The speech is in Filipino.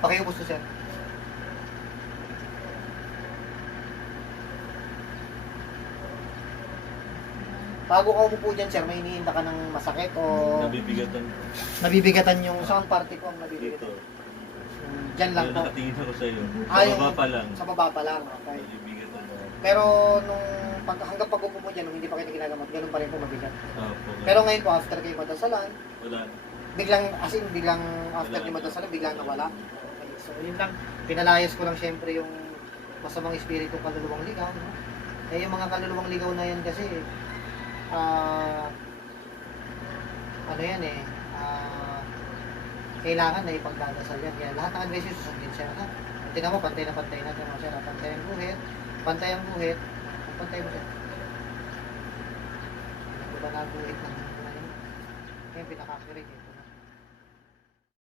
Pakiubos to, sir. Bago ka umupo dyan, sir, may iniinda ka ng masakit o Nabibigatan ko. nabibigatan yung saan parte ko ang Dito. nabibigatan? Dyan lang Kaya po. nakatingin ako sa'yo. Ah, Sa yung- baba pa lang. Sa baba pa lang, okay. Nabibigatan ko. Pero nung hanggang pag upo mo dyan, nung hindi pa kita ginagamot, ganun pa rin po mabigat. Opo. Pero ngayon po, after kayo madasalan, Wala. biglang, as in, biglang after Wala. kayo madasalan, biglang nawala. Okay. So, yun lang. Pinalayas ko lang syempre yung masamang espiritu kaluluwang ligaw. No? Eh, yung mga kaluluwang ligaw na yan kasi, ano yan eh, kailangan na ipagdadasal yan. Kaya lahat ng advice susundin siya. Ha? Tingnan mo, pantay na pantay natin mga siya. Pantay ang guhit, pantay ang guhit, pantay mo siya. Diba na guhit ng ano? Yan, pinaka-accurate eh.